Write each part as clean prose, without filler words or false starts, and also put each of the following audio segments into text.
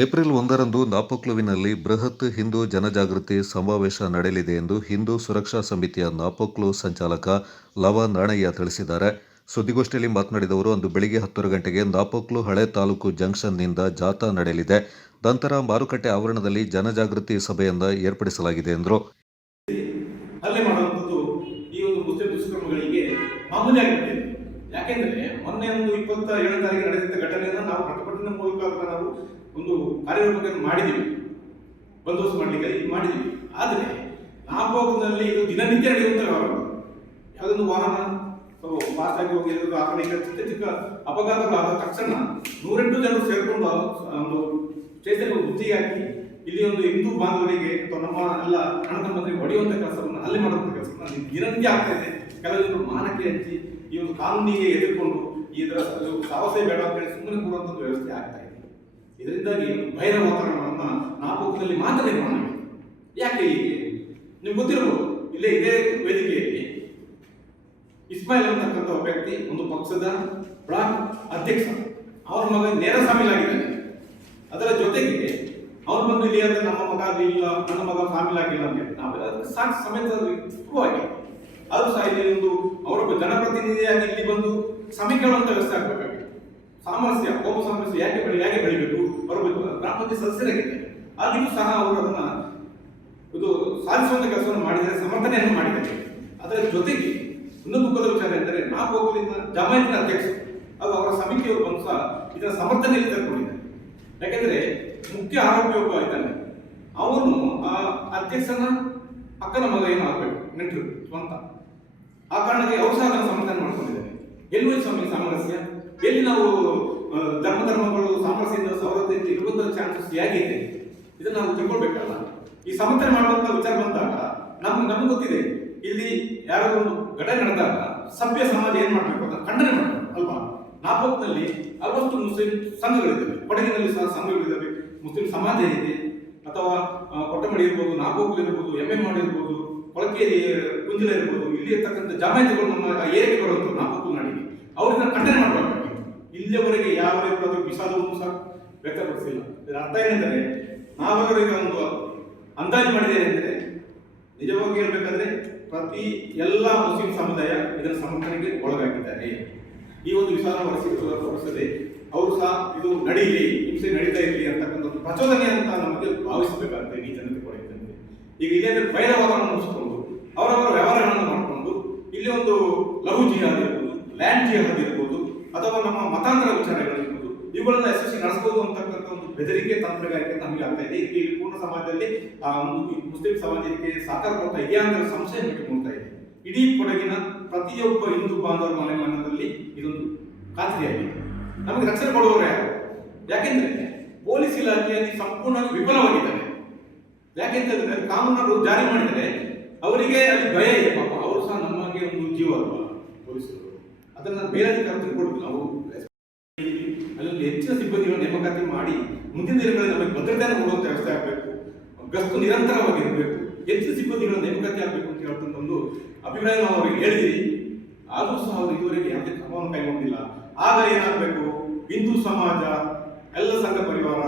April 1ರಂದು ನಾಪೋಕ್ಲುವಿನಲ್ಲಿ ಬೃಹತ್ ಹಿಂದೂ ಜನಜಾಗೃತಿ ಸಮಾವೇಶ ನಡೆಯಲಿದೆ ಎಂದು ಹಿಂದೂ ಸುರಕ್ಷಾ ಸಮಿತಿಯ ನಾಪೋಕ್ಲು ಸಂಚಾಲಕ ಲವ ನಾಣಯ್ಯ ತಿಳಿಸಿದ್ದಾರೆ. ಸುದ್ದಿಗೋಷ್ಠಿಯಲ್ಲಿ ಮಾತನಾಡಿದ ಅವರು, ಅಂದು ಬೆಳಿಗ್ಗೆ 10 ಗಂಟೆಗೆ ನಾಪೋಕ್ಲು ಹಳೆ ತಾಲೂಕು ಜಂಕ್ಷನ್ನಿಂದ ಜಾಥಾ ನಡೆಯಲಿದೆ. ನಂತರ ಮಾರುಕಟ್ಟೆ ಆವರಣದಲ್ಲಿ ಜನಜಾಗೃತಿ ಸಭೆಯನ್ನು ಏರ್ಪಡಿಸಲಾಗಿದೆ ಎಂದರು. ಹಲ್ಲೆ ಮಾಡುವಂಥದ್ದು ಈ ಒಂದು ಮುಸ್ಲಿಂ ದುಷ್ಕರ್ಮಗಳಿಗೆ ಮಾಮೂಲಿಯಾಗಿಬಿಟ್ಟಿದೆ. ಯಾಕೆಂದ್ರೆ ಮೊನ್ನೆ ಒಂದು 27ನೇ ತಾರೀಕು ನಡೆದಂಥ ಘಟನೆಯನ್ನು ನಾವು ಪ್ರತಿಭಟನೆ ಮೂಲಕ ನಾವು ಒಂದು ಕಾರ್ಯರೂಪಕ್ಕೆ ಮಾಡಿದ್ದೀವಿ, ಬಂದೋಬಸ್ತ್ ಮಾಡಲಿಕ್ಕೆ ಮಾಡಿದ್ದೀವಿ. ಆದರೆ ನಾಪೋಕ್ನಲ್ಲಿ ಇದು ದಿನನಿತ್ಯ ನಡೆಯುವಂಥ ವ್ಯವಹಾರ. ಯಾವುದೊಂದು ವಾಹನ ಫಾಸ್ಟ್ ಆಗಿ ಹೋಗಿ ಆ ಕಡೆ ಚಿಕ್ಕ ಚಿಕ್ಕ ಅಪಘಾತಗಳಾದ ತಕ್ಷಣ 108 ಜನರು ಸೇರಿಕೊಂಡು ಒಂದು ಸ್ಟೇಷನ್ಗೆ ಗುತ್ತಿಗೆ ಹಾಕಿ ಇಲ್ಲಿ ಒಂದು ಹಿಂದೂ ಬಾಂಧವರಿಗೆ ಅಥವಾ ನಮ್ಮ ಎಲ್ಲ ಅಣ್ಣತಮ್ಮಂದಿಗೆ ಹೊಡೆಯುವಂಥ ಕೆಲಸವನ್ನು ಹಲ್ಲೆ ಮಾಡುವಂಥ ಕೆಲಸವನ್ನು ದಿನನಿತ್ಯ ಆಗ್ತಾ ಇದೆ. ಕೆಲವು ಜನರು ಮಾನಕ್ಕೆ ಹಚ್ಚಿ ಈ ಒಂದು ಕಾನೂನಿಗೆ ಎದುರ್ಕೊಂಡು ಇದರ ಸಾಹಸ ಬೇಡ ಅಂತ ಹೇಳಿ ಸುಮ್ಮನೆ ಕೂರುವಂಥ ವ್ಯವಸ್ಥೆ ಆಗ್ತಾ ಇದೆ. ಇದರಿಂದಾಗಿ ಭಯದ ವಾತಾವರಣವನ್ನು ನಾಪೋಕ್ಲಲ್ಲಿ ಮಾತ್ರ ನಿರ್ಮಾಣ ಆಗಿದೆ. ಯಾಕೆ ಹೀಗೆ ನಿಮ್ಗೆ ಗೊತ್ತಿರಬಹುದು. ಇದೇ ವೇದಿಕೆಯಲ್ಲಿ ಇಸ್ಮಾಯಿಲ್ ಅಂತಕ್ಕಂಥ ಒಬ್ಬ ವ್ಯಕ್ತಿ ಒಂದು ಪಕ್ಷದ ಬ್ಲಾಕ್ ಅಧ್ಯಕ್ಷ, ಅವರ ಮಗ ನೇರ ಸಾಮೀಲಾಗಿದ್ದಾನೆ. ಅದರ ಜೊತೆಗೆ ಅವನು ಬಂದು ಇಲ್ಲಿ ಅಂದ್ರೆ ನಮ್ಮ ಮಗ ಇಲ್ಲ, ನನ್ನ ಮಗ ಸಾಮೀಲಾಗಿಲ್ಲ ಅಂತ ಹೇಳಿ ನಾವೆಲ್ಲ ಸಾಕ್ಷಿ ಸಮೇತ ಪ್ರೂವ್ ಅದು ಸಹ ಇಲ್ಲಿ ಒಂದು ಅವರೊಬ್ಬ ಜನಪ್ರತಿನಿಧಿಯಾಗಿ ಇಲ್ಲಿ ಬಂದು ಸಮೀಕರಣವಂತ ವ್ಯವಸ್ಥೆ ಆಗಬೇಕಾಗಿದೆ. ಸಾಮರಸ್ಯ, ಕೋಮ ಸಾಮರಸ್ಯ ಯಾಕೆ ಬೆಳಿಬೇಕು, ಅವರೊಬ್ಬ ಗ್ರಾಮ ಪಂಚಾಯತ್ ಸದಸ್ಯರಾಗಿದ್ದಾರೆ. ಆಗಿಯೂ ಸಹ ಅವರು ಅದನ್ನ ಇದು ಸಾಧಿಸುವಂತ ಕೆಲಸವನ್ನು ಮಾಡಿದರೆ, ಸಮರ್ಥನೆಯನ್ನು ಮಾಡಿದ್ದಾರೆ. ಅದರ ಜೊತೆಗೆ ಇನ್ನೊಂದು ದುಃಖದ ವಿಚಾರ ಎಂದರೆ ನಾಪೋಕ್ಲಿನ ಜಮಾಯತಿನ ಅಧ್ಯಕ್ಷ ಹಾಗೂ ಅವರ ಸಮಿತಿಯವರು ಬಂದು ಸಹ ಇದರ ಸಮರ್ಥನೆಯಲ್ಲಿ ತರ್ಕೊಂಡಿದ್ದಾರೆ. ಯಾಕೆಂದ್ರೆ ಮುಖ್ಯ ಆರೋಪಿ ಒಬ್ಬ ಇದ್ದಾನೆ, ಅವನು ಆ ಅಧ್ಯಕ್ಷನ ಅಕ್ಕನ ಮಗ ಏನು ಆಗ್ಬೇಕು ನೆಂಟರು ಸ್ವಂತ. ಆ ಕಾರಣಕ್ಕೆ ಅವರು ಸಹ ಅದನ್ನು ಸಮರ್ಥನೆ ಮಾಡ್ಕೊಂಡಿದ್ದಾರೆ. ಎಲ್ಲಿ ಸಾಮರಸ್ಯ, ಎಲ್ಲಿ ನಾವು ಧರ್ಮಗಳು ಸಾಮರಸ್ಯದಿಂದ ಸೌರಭ್ಯದಿಂದ ಇರುವಂತಹ ಚಾನ್ಸಸ್ ಹೇಗಿದೆ, ಇದನ್ನು ನಾವು ತಿಳ್ಕೊಳ್ಬೇಕಲ್ಲ. ಈ ಸಮರ್ಥನೆ ಮಾಡುವಂತ ವಿಚಾರ ಬಂದಾಗ ನಮ್ಗೆ ಗೊತ್ತಿದೆ, ಇಲ್ಲಿ ಯಾರಾದ್ರೂ ಒಂದು ಘಟನೆ ನಡೆದಾಗ ಸಭ್ಯ ಸಮಾಜ ಏನ್ ಮಾಡ್ಬೇಕು ಅಂತ ಖಂಡನೆ ಮಾಡಬೇಕು ಅಲ್ವಾ. ನಾಪೋಕ್ನಲ್ಲಿ ಅವಷ್ಟು ಮುಸ್ಲಿಂ ಸಂಘಗಳಿದ್ದಾವೆ, ಕೊಡಗಿನಲ್ಲಿ ಸಹ ಸಂಘಗಳಿದ್ದಾವೆ, ಮುಸ್ಲಿಂ ಸಮಾಜ ಇದೆ. ಅಥವಾ ಕೊಟ್ಟಮಡಿ ಇರ್ಬೋದು, ನಾಪೋಕ್ಲು ಇರ್ಬೋದು, ಎಮ್ಎಂ ಇರ್ಬೋದು, ಕೊಳಕೇರಿ ಕುಂಜಿಲ ಇರ್ಬೋದು, ಇಲ್ಲಿ ಇರ್ತಕ್ಕಂಥ ಜಮಾಯಿತಿಗಳು ನಮ್ಮ ಏರಿಕೆ ಬರುವಂಥದ್ದು ನಾಪೋಕ್ಲು ನಾಡಿಗೆ ಅವ್ರನ್ನ ಖಂಡನೆ ಮಾಡಬೇಕಾಗಿದೆ. ಇಲ್ಲಿಯವರೆಗೆ ಯಾವ ರೀತಿ ವಿಷಾದವನ್ನು ಸಹ ವ್ಯಕ್ತಪಡಿಸಿಲ್ಲ. ಇದರ ಅರ್ಥ ಏನೆಂದರೆ, ನಾವೆಲ್ಲರಿಗೆ ಒಂದು ಅಂದಾಜು ಮಾಡಿದ್ದೇನೆ ಅಂದರೆ, ನಿಜವಾಗಿ ಹೇಳ್ಬೇಕಾದ್ರೆ ಪ್ರತಿ ಎಲ್ಲ ಮುಸ್ಲಿಂ ಸಮುದಾಯ ಇದರ ಸಮರ್ಥನೆಗೆ ಒಳಗಾಗಿದ್ದಾರೆ. ಈ ಒಂದು ವಿಚಾರ ಹೊರಸದೆ ಅವರು ಸಹ ಇದು ನಡೀಲಿ, ಹಿಂಸೆ ನಡೀತಾ ಇರಲಿ ಅಂತಕ್ಕಂಥ ಪ್ರಚೋದನೆ ಅಂತ ನಮಗೆ ಭಾವಿಸಬೇಕಾಗುತ್ತೆ ಈ ಜನತೆ ಕೂಡ ಇದ್ದಂತೆ. ಈಗ ಇದೇ ಭಯದ ವಾತಾವರಣ ಮುಗಿಸ್ಕೊಂಡು ಅವರವರ ವ್ಯವಹಾರಗಳನ್ನು ಮಾಡಿಕೊಂಡು ಇಲ್ಲಿ ಒಂದು ಲಘು ಜಿಹಾದ್ ಇರ್ಬೋದು, ಲ್ಯಾಂಡ್ ಜಿಹಾದ್ ಇರ್ಬೋದು, ಅಥವಾ ನಮ್ಮ ಮತಾಂತರ ವಿಚಾರಗಳಿರ್ಬೋದು, ಇವುಗಳನ್ನ ಯಶಸ್ವಿ ನಡೆಸಬಹುದು ಅಂತಕ್ಕಂಥ ಒಂದು ಬೆದರಿಕೆ ತಂತ್ರಗಾರಿಕೆ ನಮಗೆ ಆಗ್ತಾ ಇದೆ. ಇದಕ್ಕೆ ಪೂರ್ಣ ಸಮಾಜದಲ್ಲಿ ಒಂದು ಮುಸ್ಲಿಂ ಸಮಾಜಕ್ಕೆ ಸಹಕಾರ ಕೊಡ್ತಾ ಇದೆಯಾ ಅಂತ ಸಂಶಯ ನಮಗೆ ಮೂಡ್ತಾ ಇದೆ. ಇಡೀ ಕೊಡಗಿನ ಪ್ರತಿಯೊಬ್ಬ ಹಿಂದೂ ಬಾಂಧವರ ಮನೆಮನದಲ್ಲಿ ಇದೊಂದು ಖಾತ್ರಿಯಾಗಿದೆ. ನಮಗೆ ರಕ್ಷಣೆ ಕೊಡುವವರು ಯಾರು? ಯಾಕೆಂದ್ರೆ ಪೊಲೀಸ್ ಇಲಾಖೆಯಲ್ಲಿ ಸಂಪೂರ್ಣವಾಗಿ ವಿಫಲವಾಗಿದ್ದಾರೆ. ಯಾಕೆಂತಂದ್ರೆ ಕಾನೂನನ್ನು ಜಾರಿ ಮಾಡಿದರೆ ಅವರಿಗೆ ಅಲ್ಲಿ ಭಯ ಇದೆ. ಪಾಪ ಅವರು ಸಹ ನಮಗೆ ಒಂದು ಜೀವ ಅಲ್ವಾ ಪೊಲೀಸರು, ಅದನ್ನ ಮೇಲಧಿಕಾರಿ ತಿಳ್ಕೊಡುದಿಲ್ಲ. ನಾವು ಅಲ್ಲೊಂದು ಹೆಚ್ಚಿನ ಸಿಬ್ಬಂದಿಗಳನ್ನು ನೇಮಕಾತಿ ಮಾಡಿ ಮುಂದಿನ ದಿನಗಳಲ್ಲಿ ನಮಗೆ ಭದ್ರತೆಯನ್ನು ಕೊಡುವಂತ ವ್ಯವಸ್ಥೆ ಆಗಬೇಕು, ಗಸ್ತು ನಿರಂತರವಾಗಿರಬೇಕು, ಹೆಚ್ಚಿನ ಸಿಬ್ಬಂದಿಗಳನ್ನು ನೇಮಕಾತಿ ಆಗಬೇಕು ಅಂತ ಹೇಳ್ತಂತ ಒಂದು ಅಭಿಪ್ರಾಯ ನಾವು ಅವರಿಗೆ ಹೇಳಿದ್ದೀವಿ. ಆದರೂ ಸಹ ಅವರು ಇದುವರೆಗೆ ಯಾವುದೇ ಕ್ರಮವನ್ನು ಕೈಗೊಂಡಿಲ್ಲ. ಆಗ ಏನಾಗಬೇಕು, ಹಿಂದೂ ಸಮಾಜ, ಎಲ್ಲ ಸಂಘ ಪರಿವಾರ,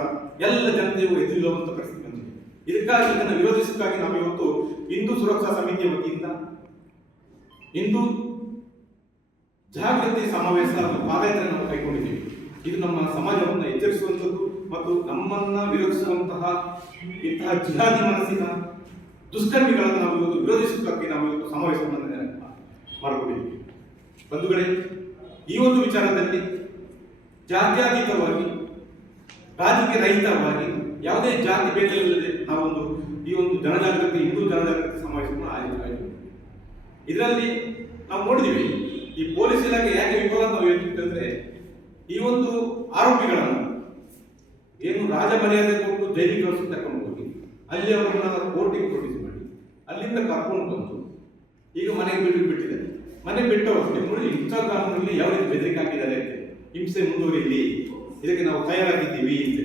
ಎಲ್ಲ ಜನತೆಯು ಎದುರಿಸುವಂತ ಪರಿಸ್ಥಿತಿ ಬಂದಿದೆ. ಇದಕ್ಕಾಗಿ ಇದನ್ನು ವಿರೋಧಿಸಕ್ಕಾಗಿ ನಾವು ಇವತ್ತು ಹಿಂದೂ ಸುರಕ್ಷಾ ಸಮಿತಿಯ ವತಿಯಿಂದ ಹಿಂದೂ ಜಾಗೃತಿ ಸಮಾವೇಶ ಪಾದಯಾತ್ರೆ ನಾವು ಕೈಗೊಂಡಿದ್ದೀವಿ. ಇದು ನಮ್ಮ ಸಮಾಜವನ್ನು ಎಚ್ಚರಿಸುವಂಥದ್ದು ಮತ್ತು ನಮ್ಮನ್ನ ವಿರೋಧಿಸುವಂತಹ ಇಂತಹ ಜಿಹಾದಿ ಮನಸ್ಸಿನ ದುಷ್ಕರ್ಮಿಗಳನ್ನು ನಾವು ಇವತ್ತು ವಿರೋಧಿಸೋದಕ್ಕೆ ನಾವು ಇವತ್ತು ಸಮಾವೇಶವನ್ನು ಮಾಡಿಕೊಂಡಿದ್ದೀವಿ. ಬಂಧುಗಳೇ, ಈ ಒಂದು ವಿಚಾರದಲ್ಲಿ ಜಾತ್ಯತೀತವಾಗಿ, ರಾಜಕೀಯ ರಹಿತವಾಗಿ, ಯಾವುದೇ ಜಾತಿ ಭೇದವಿಲ್ಲದೆ ನಾವೊಂದು ಈ ಒಂದು ಜನಜಾಗೃತಿ, ಹಿಂದೂ ಜನಜಾಗೃತಿ ಸಮಾವೇಶವನ್ನು ಆಯೋಜಿಸಿದ್ದೀವಿ. ಇದರಲ್ಲಿ ನಾವು ನೋಡಿದ್ದೀವಿ, ಈ ಪೊಲೀಸ್ ಇಲಾಖೆ ಯಾಕೆ ವಿಫಲ ಅಂತ ನಾವು ಹೇಳ್ತಿತ್ತಂದ್ರೆ, ಈ ಒಂದು ಆರೋಪಿಗಳನ್ನು ಏನು ರಾಜ ಮರ್ಯಾದೆ ಕೊಟ್ಟು ಜೈಲಿಗೆ ಕಳಿಸಿ ತಕೊಂಡು ಹೋಗಿ ಅಲ್ಲಿ ಅವರನ್ನ ಕೋರ್ಟಿಗೆ ಪ್ರೊಡ್ಯೂಸ್ ಮಾಡಿ ಅಲ್ಲಿಂದ ಕರ್ಕೊಂಡು ಬಂದು ಈಗ ಮನೆಗೆ ಬಿಟ್ಟಿದ್ದಾರೆ. ಮನೆ ಬಿಟ್ಟವರು ನೀವು ನೋಡಿ ಇನ್ಸ್ಟಾಗ್ರಾಮ್ನಲ್ಲಿ ಯಾವ ರೀತಿ ಬೆದರಿಕೆ ಹಾಕಿದ್ದಾರೆ, ಹಿಂಸೆ ಮುಂದುವರಿಯಲಿ, ಇದಕ್ಕೆ ನಾವು ತಯಾರಾಗಿದ್ದೀವಿ ಅಂತ.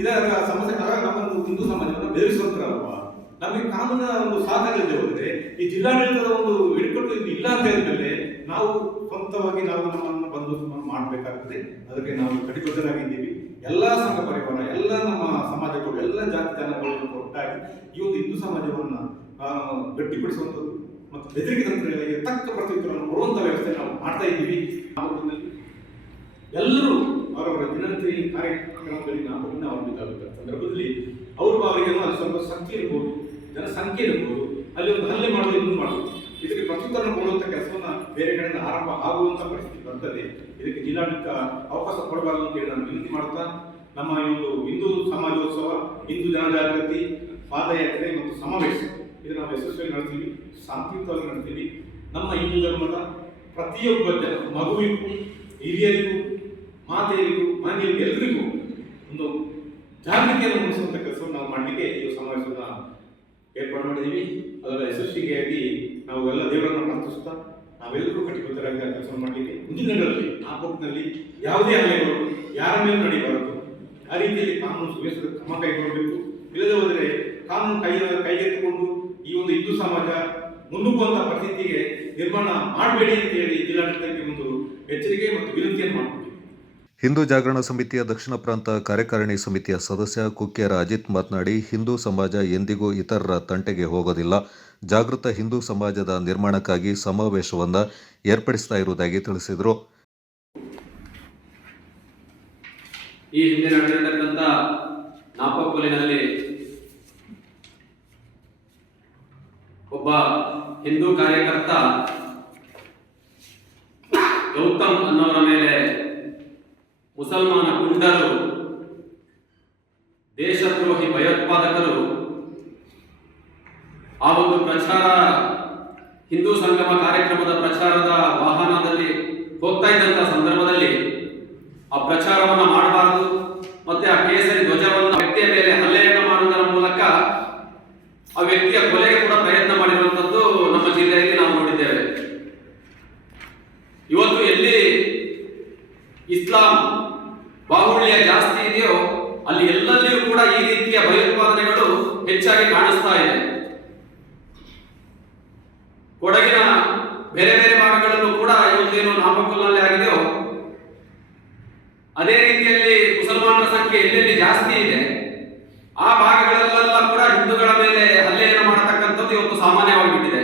ಇದರ ಸಮಸ್ಯೆ ನಮ್ಮೊಂದು ಹಿಂದೂ ಸಮಾಜವನ್ನು ಬೆದರಿಸುವಂತರಲ್ವಾ. ನಮಗೆ ಕಾನೂನ ಒಂದು ಸಹಕಾರವಿಲ್ಲದೆ ಹೋದರೆ ಈ ಜಿಲ್ಲಾಡಳಿತದ ಒಂದು ಹಿಡಿಕೊಟ್ಟು ಇಲ್ಲ ಅಂತ ಹೇಳಿದ್ಮೇಲೆ ನಾವು ಸ್ವಂತವಾಗಿ ನಾವು ನಮ್ಮನ್ನು ಬಂದು ಮಾಡಬೇಕಾಗ್ತದೆ. ಅದಕ್ಕೆ ನಾವು ಕಟಿಬದ್ಧರಾಗಿದ್ದೀವಿ. ಎಲ್ಲ ಸಂಘ ಪರಿವಾರ, ಎಲ್ಲ ನಮ್ಮ ಸಮಾಜಗಳು, ಎಲ್ಲ ಜಾತಿ ಜನಗಳು ಒಟ್ಟಾಗಿ ಈ ಒಂದು ಹಿಂದೂ ಸಮಾಜವನ್ನು ಗಟ್ಟಿಪಡಿಸುವಂಥದ್ದು ಮತ್ತು ಬೆದರಿಕೆ ತಂತ್ರಗಳಿಗೆ ತಕ್ಕ ಪ್ರತ್ಯುತ್ತರವನ್ನು ಕೊಡುವಂಥ ವ್ಯವಸ್ಥೆ ನಾವು ಮಾಡ್ತಾ ಇದ್ದೀವಿ. ಎಲ್ಲರೂ ಅವರವರ ದಿನನಿತ್ಯ ಕಾರ್ಯಕ್ರಮದಲ್ಲಿ ನಾಮಕರಣ ಆಗಬೇಕಾದ ಸಂದರ್ಭದಲ್ಲಿ ಅವರಿಗೆ ಅಲ್ಲಿ ಸ್ವಲ್ಪ ಶಕ್ತಿ ಇರ್ಬೋದು, ಜನಸಂಖ್ಯೆ ಇರ್ಬೋದು, ಅಲ್ಲಿ ಒಂದು ಹಲ್ಲೆ ಮಾಡೋದು, ಇನ್ನೂ ಮಾಡೋದು, ಇದಕ್ಕೆ ಪ್ರತ್ಯುತ್ತರ ಕೊಡುವಂಥ ಕೆಲಸವನ್ನು ಬೇರೆ ಕಡೆಯಿಂದ ಆರಂಭ ಆಗುವಂಥ ಪರಿಸ್ಥಿತಿ ಬರ್ತದೆ. ಇದಕ್ಕೆ ಜಿಲ್ಲಾಡಳಿತ ಅವಕಾಶ ಕೊಡಬಾರದು ಅಂತೇಳಿ ನಾನು ವಿನಂತಿ ಮಾಡುತ್ತಾ, ನಮ್ಮ ಈ ಒಂದು ಹಿಂದೂ ಸಮಾಜೋತ್ಸವ, ಹಿಂದೂ ಜನಜಾಗೃತಿ ಪಾದಯಾತ್ರೆ ಮತ್ತು ಸಮಾವೇಶ ಇದನ್ನು ನಾವು ಯಶಸ್ವಿಯಾಗಿ ನಡೆಸ್ತೀವಿ, ಶಾಂತಿಯುತವಾಗಿ ನಡೆಸ್ತೀವಿ. ನಮ್ಮ ಹಿಂದೂ ಧರ್ಮದ ಪ್ರತಿಯೊಬ್ಬ ಮಗುವಿಗೂ, ಹಿರಿಯರಿಗೂ, ಮಾತೆಯರಿಗೂ, ಮನೆಯವರಿಗೂ ಎಲ್ಲರಿಗೂ ಒಂದು ಜಾಗೃತಿಯನ್ನು ಮೂಡಿಸುವಂಥ ಕೆಲಸವನ್ನು ನಾವು ಮಾಡಲಿಕ್ಕೆ ಈ ಸಮಾವೇಶವನ್ನು ಏರ್ಪಾಡು ಮಾಡಿದ್ದೀವಿ. ಅದರ ಯಶಸ್ವಿಗಾಗಿ ನಾವು ಎಲ್ಲ ದೇವರನ್ನು ಪ್ರಾರ್ಥಿಸುತ್ತಾ ನಾವೆಲ್ಲರೂ ಕಟಿಬದ್ಧರಾಗಿ ಆ ಕೆಲಸ ಮಾಡಲಿಕ್ಕೆ ಮುಂದಿನ ದಿನಗಳಲ್ಲಿ ನಾಪೋಕ್ನಲ್ಲಿ ಯಾವುದೇ ಹಲ್ಲೆಗಳು ಯಾರ ಮೇಲೂ ನಡೆಯಬಾರದು. ಆ ರೀತಿಯಲ್ಲಿ ಕಾನೂನು ಸುವ್ಯವಸ್ಥೆ ಕ್ರಮ ಕೈಗೊಳ್ಳಬೇಕು. ಇಲ್ಲದೆ ಹೋದರೆ ಕಾನೂನು ಕೈಗೆತ್ತಿಕೊಂಡು ಈ ಒಂದು ಹಿಂದೂ ಸಮಾಜ ಮುನ್ನುಗ್ಗುವಂಥ ಪರಿಸ್ಥಿತಿಗೆ ನಿರ್ಮಾಣ ಮಾಡಬೇಡಿ ಅಂತ ಹೇಳಿ ಜಿಲ್ಲಾಡಳಿತಕ್ಕೆ ಒಂದು ಎಚ್ಚರಿಕೆ ಮತ್ತು ವಿನಂತಿಯನ್ನು ಮಾಡ್ತೀವಿ. ಹಿಂದೂ ಜಾಗರಣ ಸಮಿತಿಯ ದಕ್ಷಿಣ ಪ್ರಾಂತ ಕಾರ್ಯಕಾರಿಣಿ ಸಮಿತಿಯ ಸದಸ್ಯ ಕುಕ್ಕೆರ ಅಜಿತ್ ಮಾತನಾಡಿ, ಹಿಂದೂ ಸಮಾಜ ಎಂದಿಗೂ ಇತರರ ತಂಟೆಗೆ ಹೋಗೋದಿಲ್ಲ. ಜಾಗೃತ ಹಿಂದೂ ಸಮಾಜದ ನಿರ್ಮಾಣಕ್ಕಾಗಿ ಸಮಾವೇಶವನ್ನು ಏರ್ಪಡಿಸ್ತಾ ಇರುವುದಾಗಿ ತಿಳಿಸಿದರು. ಈ ಹಿಂದೆ ನಡೆದಿರತಕ್ಕಂಥ ನಾಪೋಕ್ಲಿನಲ್ಲಿ ಒಬ್ಬ ಹಿಂದೂ ಕಾರ್ಯಕರ್ತ ಗೌತಮ್ ಅನ್ನೋರ ಮೇಲೆ ಮುಸಲ್ಮಾನ ಗುಂಡರು, ದೇಶದ್ರೋಹಿ ಭಯೋತ್ಪಾದಕರು ಆ ಒಂದು ಪ್ರಚಾರ, ಹಿಂದೂ ಸಂಗಮ ಕಾರ್ಯಕ್ರಮದ ಪ್ರಚಾರದ ವಾಹನದಲ್ಲಿ ಹೋಗ್ತಾ ಇದ್ದಂಥ ಸಂದರ್ಭದಲ್ಲಿ ಆ ಪ್ರಚಾರವನ್ನು ಮಾಡಬಾರದು ಮತ್ತೆ ಆ ಕೇಸರಿ ಧ್ವಜವನ್ನು ವ್ಯಕ್ತಿಯ ಮೇಲೆ ಹಲ್ಲೆಯನ್ನು ಮಾಡುವುದರ ಮೂಲಕ ಆ ವ್ಯಕ್ತಿಯ ಕೊಲೆಗೆ ಕೂಡ ಪ್ರಯತ್ನ ಮಾಡಿರುವಂಥದ್ದು ನಮ್ಮ ಜಿಲ್ಲೆಯಲ್ಲಿ ನಾವು ನೋಡಿದ್ದೇವೆ. ಇವತ್ತು ಎಲ್ಲಿ ಇಸ್ಲಾಂ ಬಾಹುಳ್ಯ ಜಾಸ್ತಿ ಇದೆಯೋ ಅಲ್ಲಿ ಎಲ್ಲಲ್ಲಿಯೂ ಕೂಡ ಈ ರೀತಿಯ ಭಯೋತ್ಪಾದನೆಗಳು ಹೆಚ್ಚಾಗಿ ಕಾಣಿಸ್ತಾ ಇದೆ. ಕೊಡಗಿನ ಬೇರೆ ಬೇರೆ ಭಾಗಗಳಲ್ಲೂ ಕೂಡ ಇವತ್ತೇನು ನಾಪೋಕ್ಲಿನಲ್ಲಿ ಆಗಿದೆಯೋ ಅದೇ ರೀತಿಯಲ್ಲಿ ಮುಸಲ್ಮಾನರ ಸಂಖ್ಯೆ ಎಲ್ಲೆಲ್ಲಿ ಜಾಸ್ತಿ ಇದೆ ಆ ಭಾಗಗಳಲ್ಲೆಲ್ಲ ಕೂಡ ಹಿಂದೂಗಳ ಮೇಲೆ ಹಲ್ಲೆಯನ್ನು ಮಾಡತಕ್ಕಂಥದ್ದು ಇವತ್ತು ಸಾಮಾನ್ಯವಾಗಿಬಿಟ್ಟಿದೆ.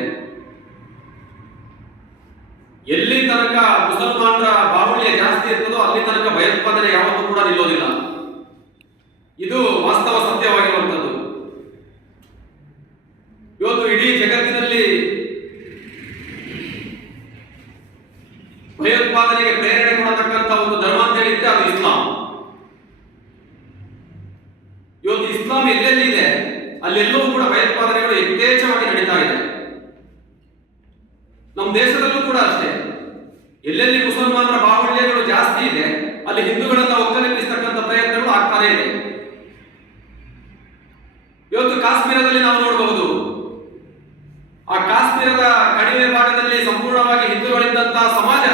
ಎಲ್ಲಿ ತನಕ ಮುಸಲ್ಮಾನರ ಬಾಹುಳ್ಯ ಜಾಸ್ತಿ ಇರ್ತದೋ ಅಲ್ಲಿ ತನಕ ಭಯೋತ್ಪಾದನೆ ಯಾವತ್ತೂ ಕೂಡ ನಿಲ್ಲೋದಿಲ್ಲ. ಇದು ವಾಸ್ತವ ಸತ್ಯವಾಗಿರುವಂಥದ್ದು. ಇವತ್ತು ಇಡೀ ಜಗತ್ತಿನಲ್ಲಿ ಭಯೋತ್ಪಾದನೆಗೆ ಪ್ರೇರಣೆ ಕೊಡತಕ್ಕಂಥ ಒಂದು ಧರ್ಮ ಅಂತ ಹೇಳಿದ್ರೆ ಅದು ಇಸ್ಲಾಂ. ಇವತ್ತು ಇಸ್ಲಾಂ ಎಲ್ಲೆಲ್ಲಿ ಇದೆ ಅಲ್ಲೆಲ್ಲವೂ ಕೂಡ ಭಯೋತ್ಪಾದನೆಗಳು ಯಥೇಚ್ಛವಾಗಿ ನಡೀತಾ ಇದೆ. ನಮ್ಮ ದೇಶದಲ್ಲೂ ಕೂಡ ಅಷ್ಟೇ, ಎಲ್ಲೆಲ್ಲಿ ಮುಸಲ್ಮಾನರ ಬಾಹುಳ್ಯಗಳು ಜಾಸ್ತಿ ಇದೆ ಅಲ್ಲಿ ಹಿಂದೂಗಳನ್ನ ಒಕ್ಕಲೆಬ್ಬಿಸತಕ್ಕಂಥ ಪ್ರಯತ್ನಗಳು ಆಗ್ತಾನೆ ಇದೆ. ಇವತ್ತು ಕಾಶ್ಮೀರದಲ್ಲಿ ನಾವು ನೋಡಬಹುದು, ಆ ಕಾಶ್ಮೀರದ ಕಣಿವೆ ಭಾಗದಲ್ಲಿ ಸಂಪೂರ್ಣವಾಗಿ ಹಿಂದೂಗಳಿದ್ದಂತಹ ಸಮಾಜ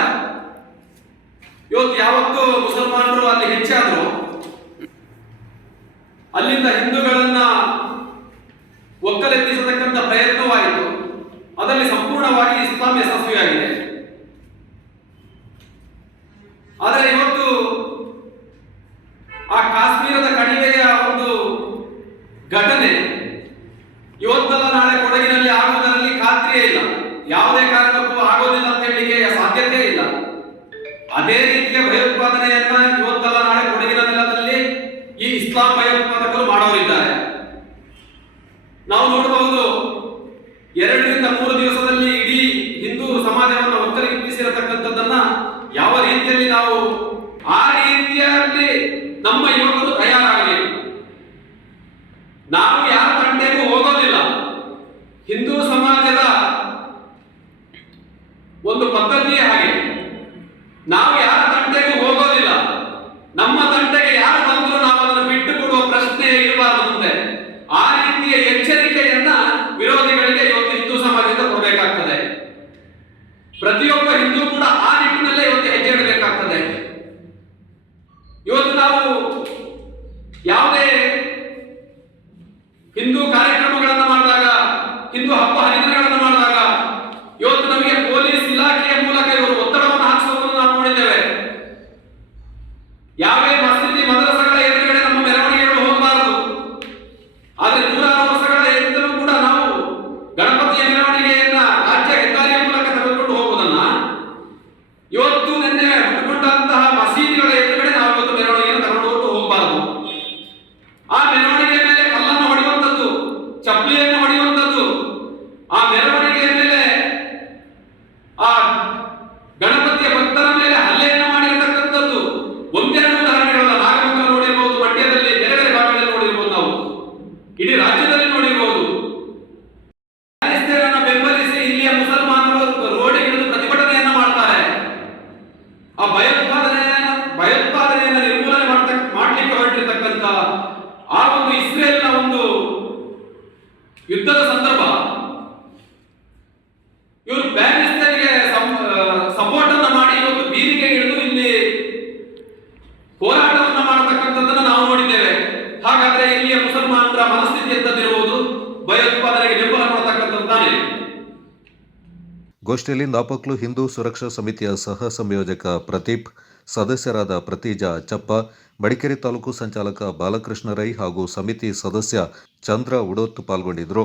ಇವತ್ತು ಯಾವತ್ತೂ ಮುಸಲ್ಮಾನರು ಅಲ್ಲಿ ಹೆಚ್ಚಾದ್ರು ಅಲ್ಲಿಂದ ಹಿಂದೂಗಳನ್ನ ಒಕ್ಕಲೆಬ್ಬಿಸತಕ್ಕಂಥ ಪ್ರಯತ್ನವಾಯಿತು. ಅದರಲ್ಲಿ ಸಂಪೂರ್ಣವಾಗಿ ಇಸ್ಲಾಂ ಯಶಸ್ವಿಯಾಗಿದೆ. ಆದರೆ ಇವತ್ತು ಆ ಕಾಶ್ಮೀರದ ಕಣಿವೆಯ ಒಂದು ಘಟನೆ ಇವತ್ತಲ್ಲ ನಾಳೆ ಕೊಡಗಿನಲ್ಲಿ ಆಗುವುದರಲ್ಲಿ ಖಾತ್ರಿಯೇ ಇಲ್ಲ, ಯಾವುದೇ ಕಾರಣಕ್ಕೂ ಆಗೋದಿಲ್ಲ ಅಂತ ಹೇಳಲಿಕ್ಕೆ ಸಾಧ್ಯತೆ ಇಲ್ಲ. ಅದೇ ರೀತಿಯ ಭಯೋತ್ಪಾದನೆಯನ್ನ ಇವತ್ತಲ್ಲ ನಾಳೆ ಕೊಡಗಿನ ನೆಲದಲ್ಲಿ ಈ ಇಸ್ಲಾಂ ಭಯೋತ್ಪಾದಕರು ಮಾಡೋರಿದ್ದಾರೆ. ನಾವು ನೋಡಬಹುದು, 2 ರಿಂದ 3 ದಿವಸದಲ್ಲಿ ಇಡೀ ಹಿಂದೂ ಸಮಾಜವನ್ನು ಒಕ್ಕಲೆಬ್ಬಿಸಿರತಕ್ಕಂಥದ್ದನ್ನ ಯಾವ ರೀತಿಯಲ್ಲಿ ನಾವು ಆ ರೀತಿಯಲ್ಲಿ ನಮ್ಮ ಯುವಕರು ತಯಾರಾಗಬೇಕು. ನಾವು ಯಾರ ತಂಟೆಗೂ ಹೋಗೋದಿಲ್ಲ. ಹಿಂದೂ ಸಮಾಜದ ಒಂದು ಪದ್ಧತಿಯೇ ಹಾಗೆ, ನಾವು ಯಾರ ತಂಟೆಗೂ ಹೋಗೋದಿಲ್ಲ. ನಮ್ಮ ತಂಟೆಗೆ ಯಾರು ಬಂದರೂ ನಾವು ಅದನ್ನು ಬಿಟ್ಟು ಕೊಡುವ ಪ್ರಶ್ನೆ ಇರಬಾರದು ಮುಂದೆ. ಆ ರೀತಿಯ ಎಚ್ಚರಿಕೆಯನ್ನ ವಿರೋಧಿಗಳಿಗೆ ಇವತ್ತು ಹಿಂದೂ ಸಮಾಜದಿಂದ ಕೊಡಬೇಕಾಗ್ತದೆ. ಪ್ರತಿಯೊಬ್ಬ ಹಿಂದೂ ಕೂಡ ಆ ನಿಟ್ಟಿನಲ್ಲೇ ಇವತ್ತು ಹೆಜ್ಜೆ ಇಡಬೇಕಾಗ್ತದೆ. ಇವತ್ತು ನಾವು ಯಾವುದೇ ಹಿಂದೂ ಕಾರ್ಯಕ್ರಮಗಳನ್ನು ಮಾಡಿದಾಗ, ಹಿಂದೂ ಹಬ್ಬ ಹರಿದಿನಗಳನ್ನು ಮಾಡಿದಾಗ ಇವತ್ತು ನಮಗೆ ಪೊಲೀಸ್ ಇಲಾಖೆಯ ಮೂಲಕ ಇವರು ಒತ್ತಡವನ್ನು ಹಾಕಿಸುವುದನ್ನು ನಾವು ನೋಡಿದ್ದೇವೆ. ಯಾವೇ ಮಸೀದಿ ಮದ್ರಸಗಳ ಮಾಡತಕ್ಕಂಥದ್ದನ್ನು ನಾವು ನೋಡಿದ್ದೇವೆ. ಹಾಗಾದ್ರೆ ಇಲ್ಲಿಯ ಮುಸಲ್ಮಾನರ ಮನಸ್ಥಿತಿ ಎಂತದಿರುವುದು? ಭಯೋತ್ಪಾದನೆಗೆ ಬೆಂಬಲ ಮಾಡತಕ್ಕಂಥದ್ದು ತಾನೇ. ಗೋಷ್ಠಿಯಲ್ಲಿ ನಾಪೋಕ್ಲು ಹಿಂದೂ ಸುರಕ್ಷಾ ಸಮಿತಿಯ ಸಹ ಸಂಯೋಜಕ ಪ್ರದೀಪ್, ಸದಸ್ಯರಾದ ಪ್ರತೀಜಾ ಅಚ್ಚಪ್ಪ, ಮಡಿಕೇರಿ ತಾಲೂಕು ಸಂಚಾಲಕ ಬಾಲಕೃಷ್ಣ ರೈ ಹಾಗೂ ಸಮಿತಿ ಸದಸ್ಯ ಚಂದ್ರ ಉಡೋತ್ ಪಾಲ್ಗೊಂಡಿದ್ದರು.